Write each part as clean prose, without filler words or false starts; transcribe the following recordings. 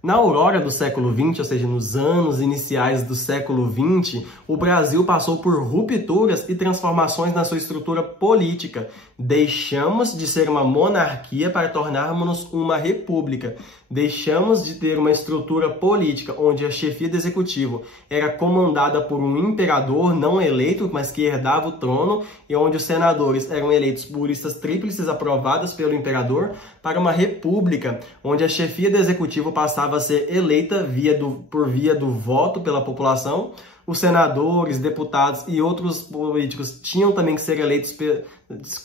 Na aurora do século XX, ou seja, nos anos iniciais do século XX, o Brasil passou por rupturas e transformações na sua estrutura política. Deixamos de ser uma monarquia para tornarmos-nos uma república. Deixamos de ter uma estrutura política onde a chefia do executivo era comandada por um imperador não eleito, mas que herdava o trono, e onde os senadores eram eleitos por listas tríplices aprovadas pelo imperador, para uma república, onde a chefia do executivo passava a ser eleita por via do voto pela população. Os senadores, deputados e outros políticos tinham também que ser eleitos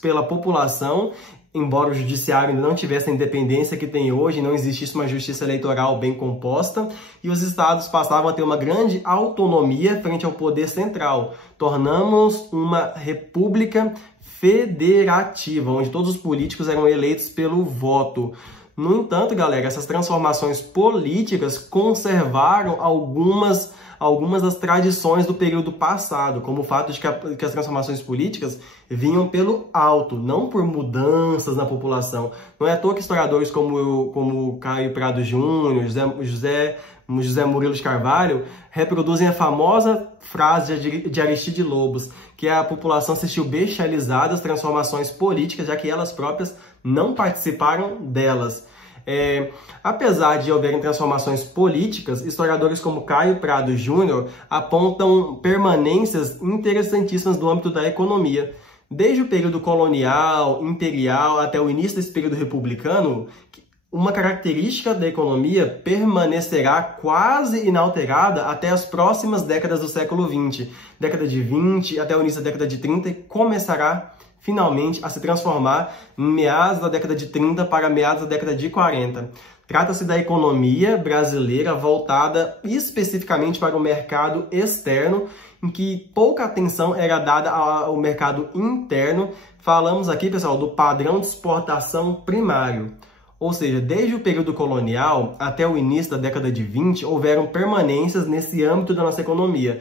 pela população, embora o judiciário ainda não tivesse a independência que tem hoje, não existisse uma justiça eleitoral bem composta, e os estados passavam a ter uma grande autonomia frente ao poder central. Tornamos uma república federativa, onde todos os políticos eram eleitos pelo voto. No entanto, galera, essas transformações políticas conservaram algumas das tradições do período passado, como o fato de que as transformações políticas vinham pelo alto, não por mudanças na população. Não é à toa que historiadores como Caio Prado Júnior, José Murilo de Carvalho reproduzem a famosa frase de Aristide Lobos, que a população assistiu bestializada às transformações políticas, já que elas próprias não participaram delas. Apesar de houverem transformações políticas, historiadores como Caio Prado Júnior apontam permanências interessantíssimas no âmbito da economia. Desde o período colonial, imperial, até o início desse período republicano, uma característica da economia permanecerá quase inalterada até as próximas décadas do século XX. Década de 20 até o início da década de 30 e começará finalmente a se transformar em meados da década de 30 para meados da década de 40. Trata-se da economia brasileira voltada especificamente para o mercado externo, em que pouca atenção era dada ao mercado interno. Falamos aqui, pessoal, do padrão de exportação primário. Ou seja, desde o período colonial até o início da década de 20, houveram permanências nesse âmbito da nossa economia.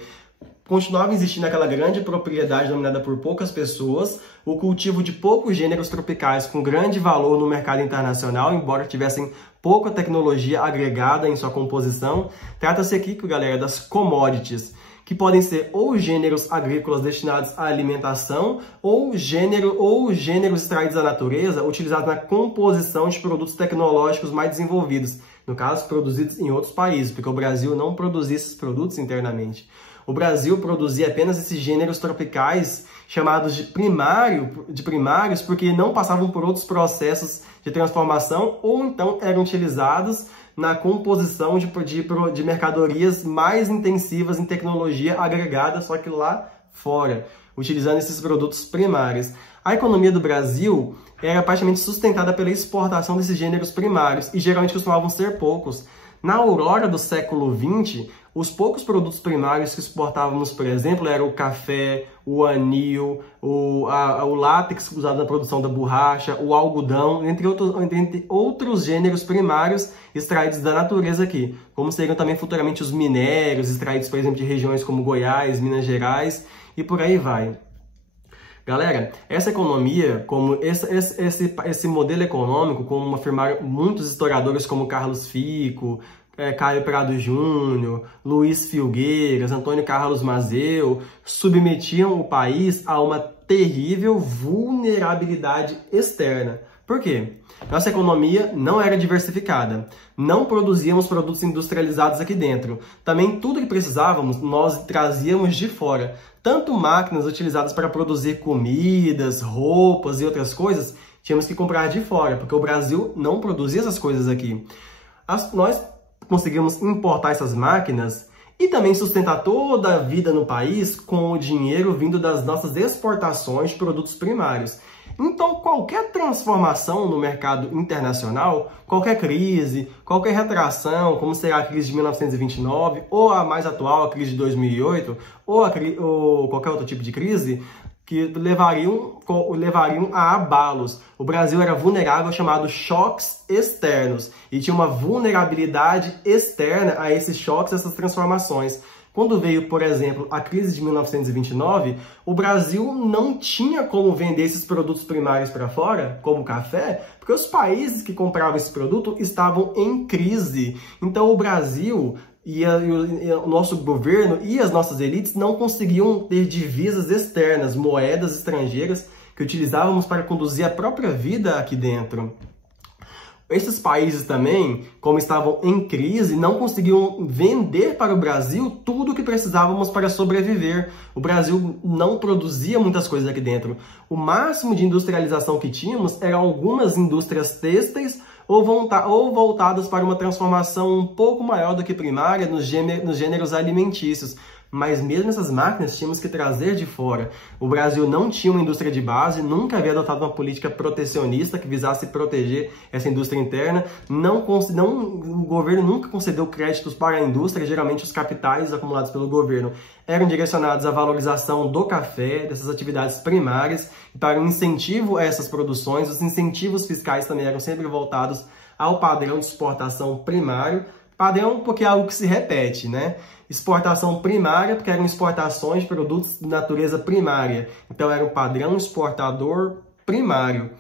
Continuava existindo aquela grande propriedade dominada por poucas pessoas, o cultivo de poucos gêneros tropicais com grande valor no mercado internacional, embora tivessem pouca tecnologia agregada em sua composição. Trata-se aqui, galera, das commodities, que podem ser ou gêneros agrícolas destinados à alimentação ou gêneros extraídos da natureza, utilizados na composição de produtos tecnológicos mais desenvolvidos, no caso, produzidos em outros países, porque o Brasil não produzia esses produtos internamente. O Brasil produzia apenas esses gêneros tropicais chamados de primários, porque não passavam por outros processos de transformação ou então eram utilizados na composição de mercadorias mais intensivas em tecnologia agregada, só que lá fora, utilizando esses produtos primários. A economia do Brasil era praticamente sustentada pela exportação desses gêneros primários e geralmente costumavam ser poucos. Na aurora do século XX, os poucos produtos primários que exportávamos, por exemplo, eram o café, o anil, o látex usado na produção da borracha, o algodão, entre outros gêneros primários extraídos da natureza aqui, como seriam também futuramente os minérios extraídos, por exemplo, de regiões como Goiás, Minas Gerais e por aí vai. Galera, essa economia, como esse modelo econômico, como afirmaram muitos historiadores como Carlos Fico, Caio Prado Júnior, Luiz Filgueiras, Antônio Carlos Mazeu, submetiam o país a uma terrível vulnerabilidade externa. Por quê? Nossa economia não era diversificada, não produzíamos produtos industrializados aqui dentro. Também tudo que precisávamos nós trazíamos de fora. Tanto máquinas utilizadas para produzir comidas, roupas e outras coisas, tínhamos que comprar de fora, porque o Brasil não produzia essas coisas aqui. Nós conseguimos importar essas máquinas e também sustentar toda a vida no país com o dinheiro vindo das nossas exportações de produtos primários. Então, qualquer transformação no mercado internacional, qualquer crise, qualquer retração, como será a crise de 1929, ou a mais atual, a crise de 2008, ou qualquer outro tipo de crise, que levariam a abalos. O Brasil era vulnerável a chamados choques externos, e tinha uma vulnerabilidade externa a esses choques, essas transformações. Quando veio, por exemplo, a crise de 1929, o Brasil não tinha como vender esses produtos primários para fora, como o café, porque os países que compravam esse produto estavam em crise. Então o Brasil e o nosso governo e as nossas elites não conseguiam ter divisas externas, moedas estrangeiras que utilizávamos para conduzir a própria vida aqui dentro. Esses países também, como estavam em crise, não conseguiam vender para o Brasil tudo o que precisávamos para sobreviver. O Brasil não produzia muitas coisas aqui dentro. O máximo de industrialização que tínhamos eram algumas indústrias têxteis ou voltadas para uma transformação um pouco maior do que primária nos gêneros alimentícios. Mas mesmo essas máquinas tínhamos que trazer de fora. O Brasil não tinha uma indústria de base, nunca havia adotado uma política protecionista que visasse proteger essa indústria interna. O governo nunca concedeu créditos para a indústria, geralmente os capitais acumulados pelo governo eram direcionados à valorização do café, dessas atividades primárias, e para um incentivo a essas produções. Os incentivos fiscais também eram sempre voltados ao padrão de exportação primário. Padrão porque é algo que se repete, né? Exportação primária, porque eram exportações de produtos de natureza primária. Então, era um padrão exportador primário.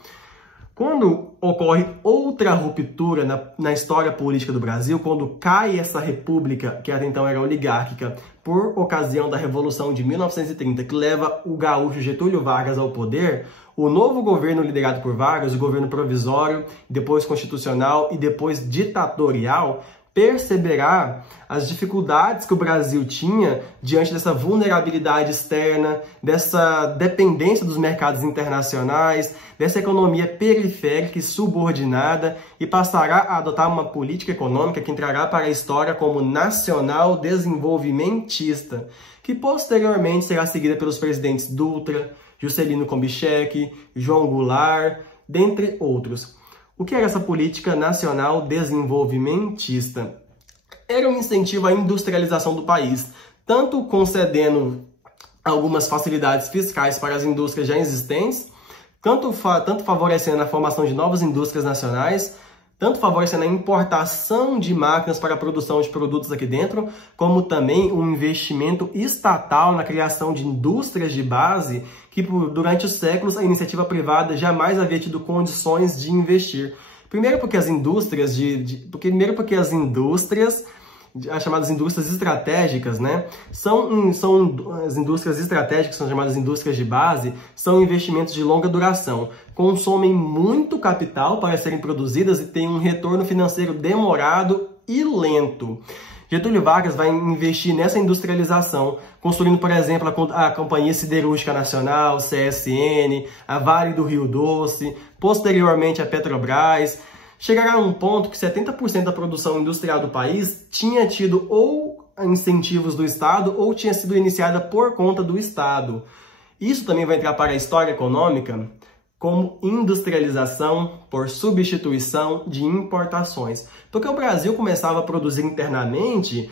Quando ocorre outra ruptura na história política do Brasil, quando cai essa república, que até então era oligárquica, por ocasião da Revolução de 1930, que leva o gaúcho Getúlio Vargas ao poder, o novo governo liderado por Vargas, o governo provisório, depois constitucional e depois ditatorial, perceberá as dificuldades que o Brasil tinha diante dessa vulnerabilidade externa, dessa dependência dos mercados internacionais, dessa economia periférica e subordinada, e passará a adotar uma política econômica que entrará para a história como nacional desenvolvimentista, que posteriormente será seguida pelos presidentes Dutra, Juscelino Kubitschek, João Goulart, dentre outros. O que era essa política nacional desenvolvimentista? Era um incentivo à industrialização do país, tanto concedendo algumas facilidades fiscais para as indústrias já existentes, tanto favorecendo a formação de novas indústrias nacionais, tanto favorecendo a importação de máquinas para a produção de produtos aqui dentro, como também um investimento estatal na criação de indústrias de base que, durante os séculos, a iniciativa privada jamais havia tido condições de investir. Primeiro porque as indústrias, as chamadas indústrias estratégicas, né? As indústrias estratégicas, são chamadas indústrias de base, são investimentos de longa duração. Consomem muito capital para serem produzidas e têm um retorno financeiro demorado e lento. Getúlio Vargas vai investir nessa industrialização, construindo, por exemplo, a Companhia Siderúrgica Nacional, CSN, a Vale do Rio Doce, posteriormente a Petrobras. Chegará a um ponto que 70% da produção industrial do país tinha tido ou incentivos do Estado ou tinha sido iniciada por conta do Estado. Isso também vai entrar para a história econômica como industrialização por substituição de importações. Porque o Brasil começava a produzir internamente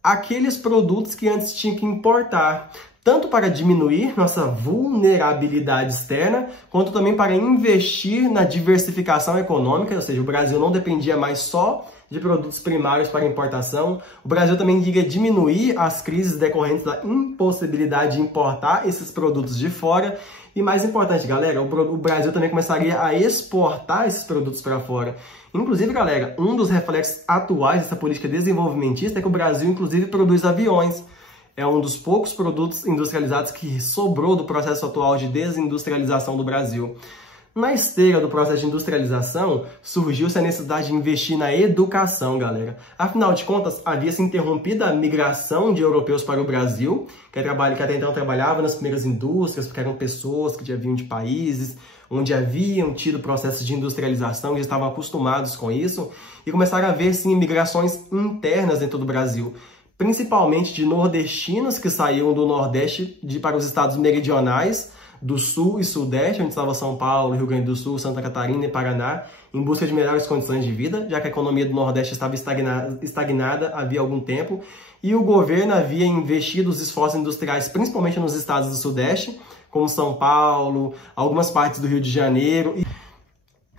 aqueles produtos que antes tinha que importar, tanto para diminuir nossa vulnerabilidade externa, quanto também para investir na diversificação econômica, ou seja, o Brasil não dependia mais só de produtos primários para importação. O Brasil também iria diminuir as crises decorrentes da impossibilidade de importar esses produtos de fora. E mais importante, galera, o Brasil também começaria a exportar esses produtos para fora. Inclusive, galera, um dos reflexos atuais dessa política desenvolvimentista é que o Brasil, inclusive, produz aviões. É um dos poucos produtos industrializados que sobrou do processo atual de desindustrialização do Brasil. Na esteira do processo de industrialização, surgiu-se a necessidade de investir na educação, galera. Afinal de contas, havia se interrompido a migração de europeus para o Brasil, que até então trabalhava nas primeiras indústrias, porque eram pessoas que já vinham de países onde haviam tido processos de industrialização, já estavam acostumados com isso, e começaram a haver, sim, migrações internas dentro do Brasil, principalmente de nordestinos que saíam do Nordeste para os estados meridionais, do Sul e Sudeste, onde estava São Paulo, Rio Grande do Sul, Santa Catarina e Paraná, em busca de melhores condições de vida, já que a economia do Nordeste estava estagnada havia algum tempo, e o governo havia investido os esforços industriais, principalmente nos estados do Sudeste, como São Paulo, algumas partes do Rio de Janeiro.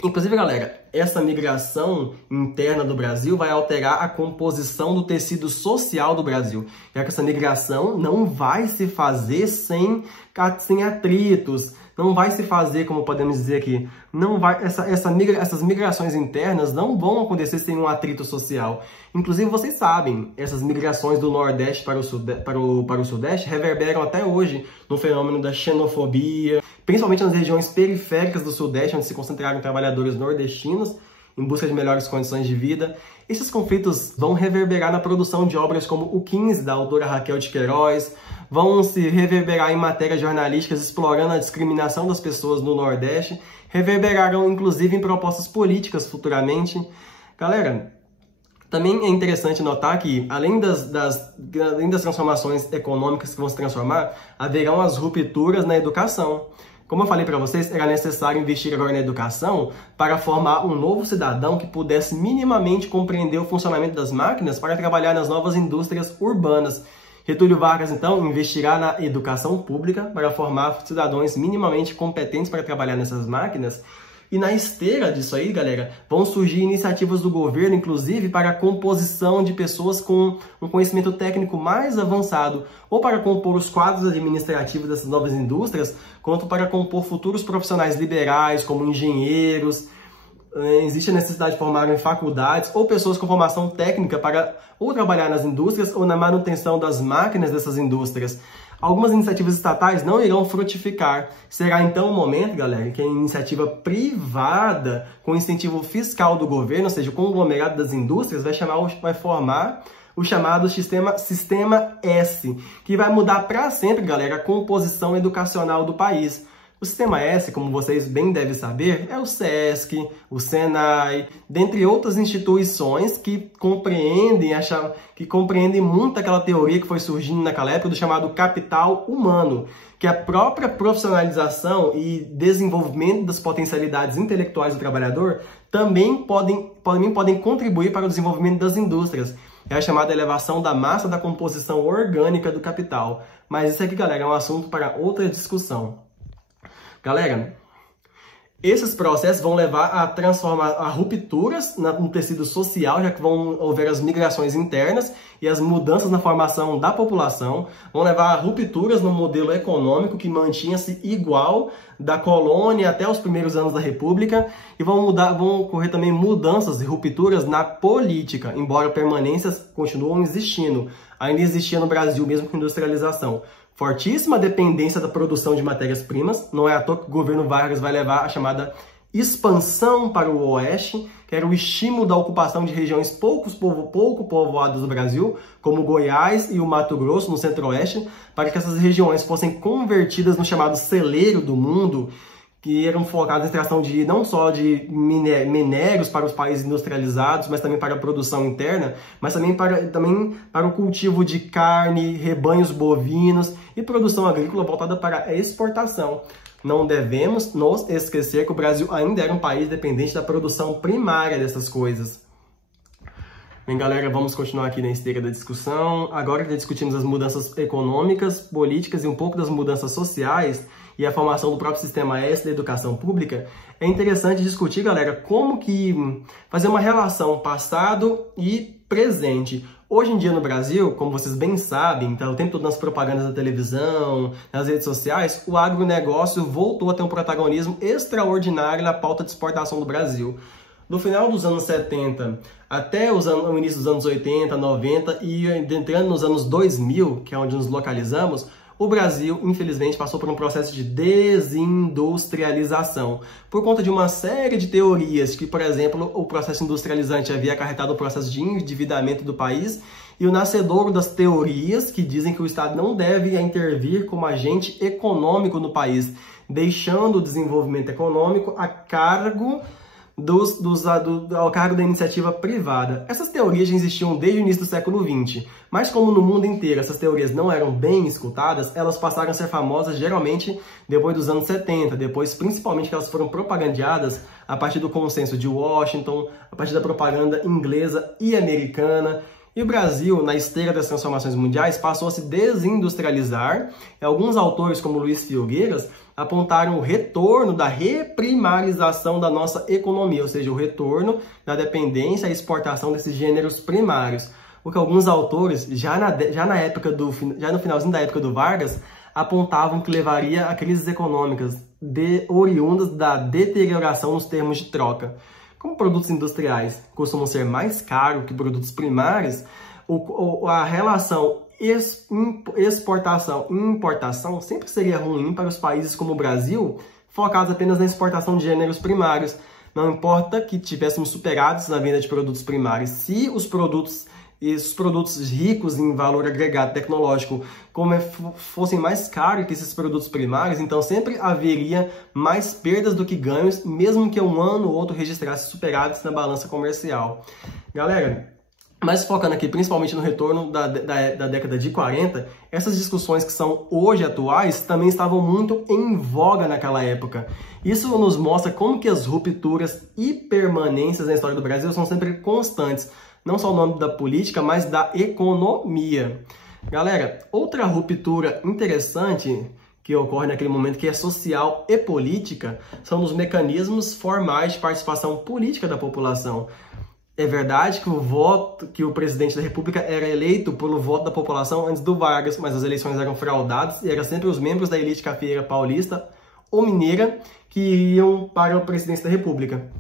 Inclusive, galera, essa migração interna do Brasil vai alterar a composição do tecido social do Brasil, já que essa migração não vai se fazer sem atritos, não vai se fazer, como podemos dizer aqui, não vai, essas migrações internas não vão acontecer sem um atrito social. Inclusive, vocês sabem, essas migrações do Nordeste para o Sudeste reverberam até hoje no fenômeno da xenofobia, principalmente nas regiões periféricas do Sudeste, onde se concentraram trabalhadores nordestinos em busca de melhores condições de vida. Esses conflitos vão reverberar na produção de obras como O 15, da autora Raquel de Queiroz, vão se reverberar em matérias jornalísticas explorando a discriminação das pessoas no Nordeste, reverberarão inclusive em propostas políticas futuramente. Galera, também é interessante notar que, além das transformações econômicas que vão se transformar, haverão as rupturas na educação. Como eu falei para vocês, era necessário investir agora na educação para formar um novo cidadão que pudesse minimamente compreender o funcionamento das máquinas para trabalhar nas novas indústrias urbanas. Getúlio Vargas, então, investirá na educação pública para formar cidadãos minimamente competentes para trabalhar nessas máquinas. E na esteira disso aí, galera, vão surgir iniciativas do governo, inclusive, para a composição de pessoas com um conhecimento técnico mais avançado, ou para compor os quadros administrativos dessas novas indústrias, quanto para compor futuros profissionais liberais, como engenheiros. Existe a necessidade de formar em faculdades ou pessoas com formação técnica para ou trabalhar nas indústrias ou na manutenção das máquinas dessas indústrias. Algumas iniciativas estatais não irão frutificar. Será então o momento, galera, que a iniciativa privada, com incentivo fiscal do governo, ou seja, o conglomerado das indústrias, vai formar o chamado Sistema S, que vai mudar para sempre, galera, a composição educacional do país. O Sistema S, como vocês bem devem saber, é o SESC, o SENAI, dentre outras instituições que compreendem muito aquela teoria que foi surgindo naquela época do chamado capital humano, que a própria profissionalização e desenvolvimento das potencialidades intelectuais do trabalhador também podem contribuir para o desenvolvimento das indústrias. É a chamada elevação da massa da composição orgânica do capital. Mas isso aqui, galera, é um assunto para outra discussão. Galera, esses processos vão levar a rupturas no tecido social, já que vão haver as migrações internas e as mudanças na formação da população, vão levar a rupturas no modelo econômico que mantinha-se igual da colônia até os primeiros anos da República, e vão ocorrer também mudanças e rupturas na política, embora permanências continuam existindo. Ainda existia no Brasil, mesmo com industrialização, fortíssima dependência da produção de matérias-primas. Não é à toa que o governo Vargas vai levar a chamada expansão para o Oeste, que era o estímulo da ocupação de regiões pouco povoadas do Brasil, como Goiás e o Mato Grosso, no Centro-Oeste, para que essas regiões fossem convertidas no chamado celeiro do mundo, que eram focados na extração não só de minérios para os países industrializados, mas também para a produção interna, mas também para o cultivo de carne, rebanhos bovinos e produção agrícola voltada para a exportação. Não devemos nos esquecer que o Brasil ainda era um país dependente da produção primária dessas coisas. Bem, galera, vamos continuar aqui na esteira da discussão. Agora que discutimos as mudanças econômicas, políticas e um pouco das mudanças sociais e a formação do próprio Sistema S da educação pública, é interessante discutir, galera, como que fazer uma relação passado e presente. Hoje em dia no Brasil, como vocês bem sabem, tá o tempo todo nas propagandas da televisão, nas redes sociais, o agronegócio voltou a ter um protagonismo extraordinário na pauta de exportação do Brasil. No final dos anos 70 até o início dos anos 80, 90 e entrando nos anos 2000, que é onde nos localizamos, o Brasil, infelizmente, passou por um processo de desindustrialização, por conta de uma série de teorias que, por exemplo, o processo industrializante havia acarretado o processo de endividamento do país, e o nascedouro das teorias que dizem que o Estado não deve intervir como agente econômico no país, deixando o desenvolvimento econômico a cargo ao cargo da iniciativa privada. Essas teorias já existiam desde o início do século XX, mas como no mundo inteiro essas teorias não eram bem escutadas, elas passaram a ser famosas geralmente depois dos anos 70, depois principalmente que elas foram propagandeadas a partir do consenso de Washington, a partir da propaganda inglesa e americana, E o Brasil, na esteira das transformações mundiais, passou a se desindustrializar. E alguns autores, como Luiz Filgueiras, apontaram o retorno da reprimarização da nossa economia, ou seja, o retorno da dependência e exportação desses gêneros primários. O que alguns autores, já no finalzinho da época do Vargas, apontavam que levaria a crises econômicas oriundas da deterioração nos termos de troca. Como produtos industriais costumam ser mais caros que produtos primários, a relação exportação e importação sempre seria ruim para os países como o Brasil, focados apenas na exportação de gêneros primários. Não importa que tivéssemos superados na venda de produtos primários, se os produtos ricos em valor agregado tecnológico fossem mais caros que esses produtos primários, então sempre haveria mais perdas do que ganhos, mesmo que um ano ou outro registrasse superados na balança comercial. Galera, mas focando aqui principalmente no retorno da década de 40, essas discussões que são hoje atuais também estavam muito em voga naquela época. Isso nos mostra como que as rupturas e permanências na história do Brasil são sempre constantes, não só no âmbito da política, mas da economia. Galera, outra ruptura interessante que ocorre naquele momento, que é social e política, são os mecanismos formais de participação política da população. É verdade que o presidente da República era eleito pelo voto da população antes do Vargas, mas as eleições eram fraudadas e eram sempre os membros da elite cafeeira paulista ou mineira que iam para a presidência da República.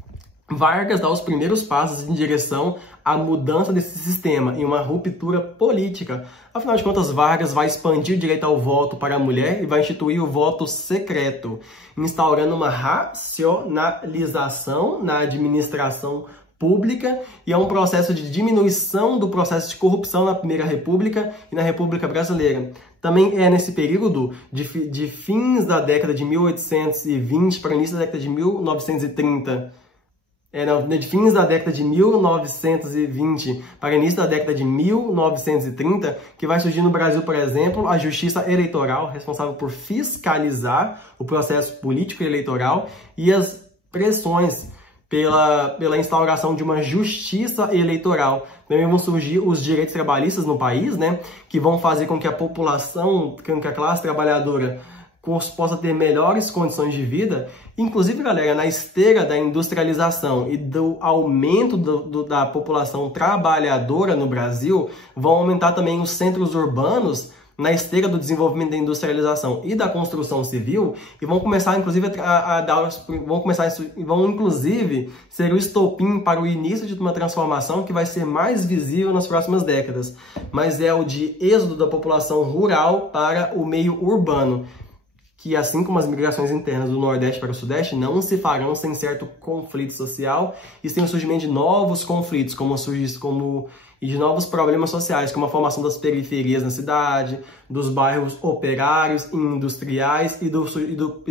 Vargas dá os primeiros passos em direção à mudança desse sistema e uma ruptura política. Afinal de contas, Vargas vai expandir o direito ao voto para a mulher e vai instituir o voto secreto, instaurando uma racionalização na administração pública e é um processo de diminuição do processo de corrupção na Primeira República e na República Brasileira. Também é nesse período de fins da década de 1820 para o início da década de 1930, de fins da década de 1920 para início da década de 1930, que vai surgir no Brasil, por exemplo, a Justiça Eleitoral, responsável por fiscalizar o processo político e eleitoral e as pressões pela instauração de uma justiça eleitoral. Também vão surgir os direitos trabalhistas no país, né, que vão fazer com que a população, com que a classe trabalhadora possa ter melhores condições de vida. Inclusive, galera, na esteira da industrialização e do aumento da população trabalhadora no Brasil, vão aumentar também os centros urbanos na esteira do desenvolvimento da industrialização e da construção civil, e vão começar, inclusive, vão inclusive ser o estopim para o início de uma transformação que vai ser mais visível nas próximas décadas, mas é o de êxodo da população rural para o meio urbano, que, assim como as migrações internas do Nordeste para o Sudeste, não se farão sem certo conflito social e sem o surgimento de novos conflitos, e de novos problemas sociais, como a formação das periferias na cidade, dos bairros operários e industriais e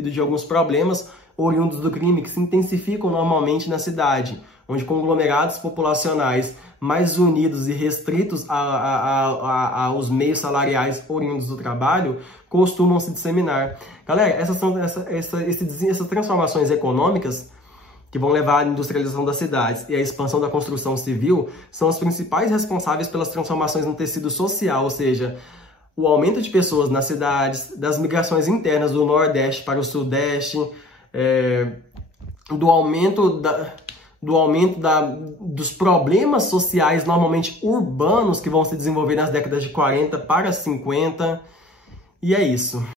de alguns problemas oriundos do crime que se intensificam normalmente na cidade, onde conglomerados populacionais mais unidos e restritos aos meios salariais oriundos do trabalho costumam se disseminar. Galera, essas transformações econômicas que vão levar à industrialização das cidades e à expansão da construção civil, são os principais responsáveis pelas transformações no tecido social, ou seja, o aumento de pessoas nas cidades, das migrações internas do Nordeste para o Sudeste, do aumento dos problemas sociais normalmente urbanos que vão se desenvolver nas décadas de 40 para 50, e é isso.